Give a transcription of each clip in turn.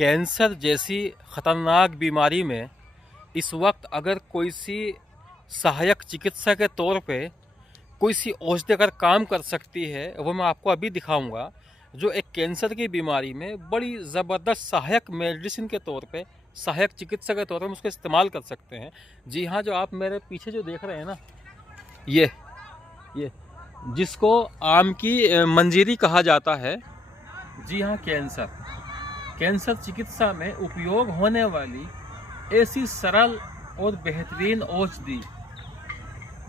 Cancer जैसी ख़तरनाक बीमारी में इस वक्त अगर कोई सी सहायक चिकित्सा के तौर पे कोई सी औषधि अगर काम कर सकती है, वो मैं आपको अभी दिखाऊंगा। जो एक कैंसर की बीमारी में बड़ी ज़बरदस्त सहायक मेडिसिन के तौर पे, सहायक चिकित्सा के तौर पे हम उसको इस्तेमाल कर सकते हैं। जी हाँ, जो आप मेरे पीछे जो देख रहे हैं ना, ये जिसको आम की मंजीरी कहा जाता है। जी हाँ, कैंसर चिकित्सा में उपयोग होने वाली ऐसी सरल और बेहतरीन औषधि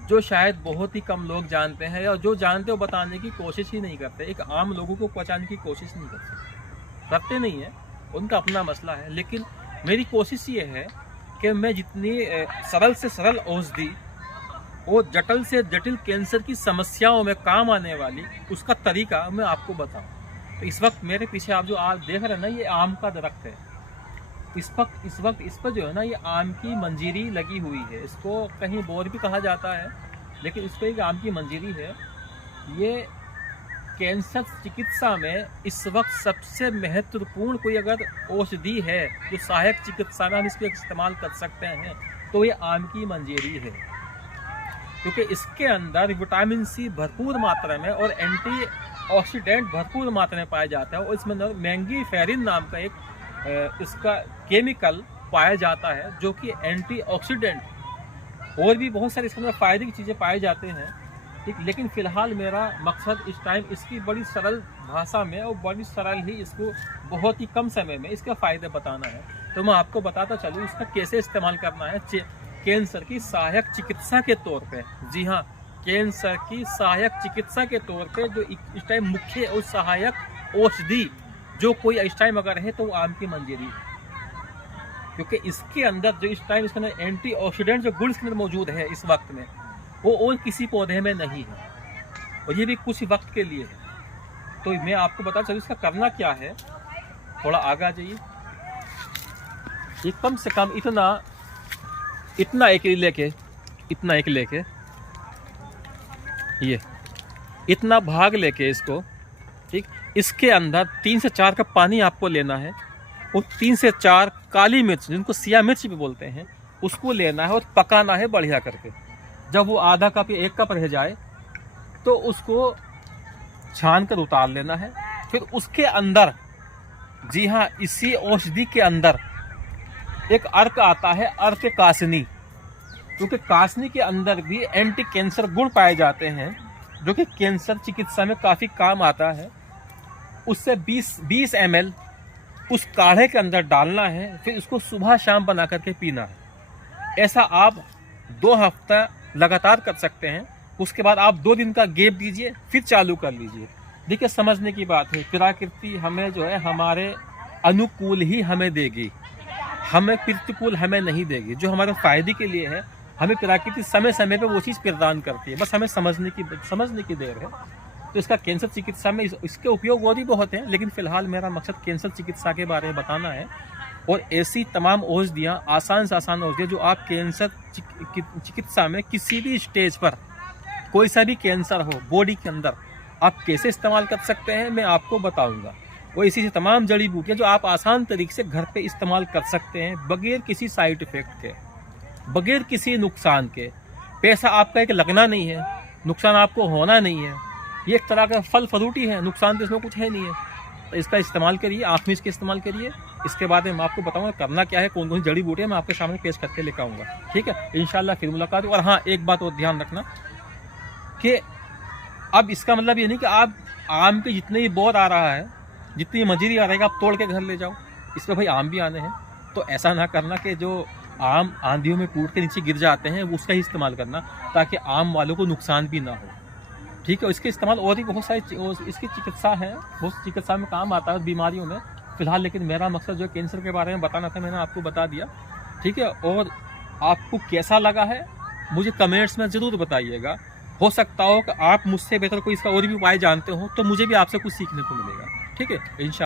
जो शायद बहुत ही कम लोग जानते हैं, या जो जानते हो बताने की कोशिश ही नहीं करते। एक आम लोगों को पहचानने की कोशिश नहीं करते नहीं है, उनका अपना मसला है। लेकिन मेरी कोशिश ये है कि मैं जितनी सरल से सरल औषधि और जटिल से जटिल कैंसर की समस्याओं में काम आने वाली उसका तरीका मैं आपको बताऊं। तो इस वक्त मेरे पीछे आप जो देख रहे हैं ना, ये आम का दरख्त है। इस वक्त इस पर जो है ना, ये आम की मंजीरी लगी हुई है। इसको कहीं बोर भी कहा जाता है, लेकिन इस पर एक आम की मंजीरी है। ये कैंसर चिकित्सा में इस वक्त सबसे महत्वपूर्ण कोई अगर औषधि है जो सहायक चिकित्सा में हम इसको इस्तेमाल कर सकते हैं, तो ये आम की मंजीरी है। क्योंकि इसके अंदर विटामिन सी भरपूर मात्रा में और एंटीऑक्सीडेंट भरपूर मात्रा में पाया जाता है। और इसमें मैंगीफेरिन नाम का एक इसका केमिकल पाया जाता है, जो कि एंटीऑक्सीडेंट और भी बहुत सारे इसके अंदर फ़ायदे की चीज़ें पाए जाते हैं। ठीक, लेकिन फ़िलहाल मेरा मकसद इस टाइम इसकी बड़ी सरल भाषा में और बड़ी सरल ही इसको बहुत ही कम समय में इसके फ़ायदे बताना है। तो मैं आपको बताता चलूँ इसका कैसे इस्तेमाल करना है कैंसर की सहायक चिकित्सा के तौर पे। जी हाँ, कैंसर की सहायक चिकित्सा के तौर पे जो इस टाइम मुख्य और सहायक औषधि जो कोई इस टाइम अगर है तो वो आम की मंजीरी है। क्योंकि इसके अंदर जो इस टाइम इसके अंदर एंटीऑक्सीडेंट जो गुण इसके अंदर मौजूद है इस वक्त में, वो और किसी पौधे में नहीं है, और ये भी कुछ वक्त के लिए है। तो मैं आपको बता चलूँ इसका करना क्या है। थोड़ा आगे आ जाइए। ये कम से कम इतना एक लेके ये इतना भाग लेके इसको, ठीक, इसके अंदर 3 से 4 कप पानी आपको लेना है, और 3 से 4 काली मिर्च, जिनको सिया मिर्च भी बोलते हैं, उसको लेना है और पकाना है बढ़िया करके। जब वो आधा कप या 1 कप रह जाए तो उसको छान कर उतार लेना है। फिर उसके अंदर, जी हाँ, इसी औषधि के अंदर एक अर्क आता है, अर्क कासनी। क्योंकि कासनी के अंदर भी एंटी कैंसर गुण पाए जाते हैं, जो कि कैंसर चिकित्सा में काफ़ी काम आता है। उससे 20 ml उस काढ़े के अंदर डालना है, फिर उसको सुबह शाम बना करके पीना है। ऐसा आप 2 हफ्ता लगातार कर सकते हैं। उसके बाद आप 2 दिन का गैप दीजिए, फिर चालू कर लीजिए। देखिए, समझने की बात है, प्रकृति हमें जो है हमारे अनुकूल ही हमें देगी, हमें प्रतिकूल हमें नहीं देगी। जो हमारे फायदे के लिए है, हमें प्रकृति समय समय पे वो चीज़ प्रदान करती है, बस हमें समझने की देर है। तो इसका कैंसर चिकित्सा में इसके उपयोग और भी बहुत हैं, लेकिन फिलहाल मेरा मकसद कैंसर चिकित्सा के बारे में बताना है। और ऐसी तमाम औषधियाँ, आसान से आसान औषधियाँ, जो आप कैंसर चिकित्सा में किसी भी स्टेज पर कोई सा भी कैंसर हो बॉडी के अंदर, आप कैसे इस्तेमाल कर सकते हैं मैं आपको बताऊँगा। वो इसी से तमाम जड़ी बूटियाँ जो आप आसान तरीके से घर पे इस्तेमाल कर सकते हैं, बगैर किसी साइड इफ़ेक्ट के, बगैर किसी नुकसान के। पैसा आपका एक लगना नहीं है, नुकसान आपको होना नहीं है। ये एक तरह का फल फ्रूटी है, नुकसान तो इसमें कुछ है नहीं है। तो इसका इस्तेमाल करिए, आप में इसके इस्तेमाल करिए। इसके बाद मैं आपको बताऊंगा करना क्या है, कौन कौन सी जड़ी बूटियाँ मैं आपके सामने पेश करके लेकर आऊँगा। ठीक है, इंशाल्लाह फिर मुलाकात। और हाँ, एक बात और ध्यान रखना कि अब इसका मतलब ये नहीं कि आप आम के जितने ही बोर आ रहा है, जितनी मंजीरी आ रहेगा, आप तोड़ के घर ले जाओ। इस पर भाई आम भी आने हैं, तो ऐसा ना करना कि जो आम आंधियों में टूट के नीचे गिर जाते हैं वो उसका ही इस्तेमाल करना, ताकि आम वालों को नुकसान भी ना हो। ठीक है, इसके इस्तेमाल और भी बहुत सारी इसकी चिकित्सा है, बहुत चिकित्सा में काम आता है बीमारियों में फिलहाल। लेकिन मेरा मकसद जो है कैंसर के बारे में बताना था, मैंने आपको बता दिया। ठीक है, और आपको कैसा लगा है मुझे कमेंट्स में ज़रूर बताइएगा। हो सकता हो कि आप मुझसे बेहतर कोई इसका और भी उपाय जानते हो, तो मुझे भी आपसे कुछ सीखने को मिलेगा। ठीक है, इंशाल्लाह।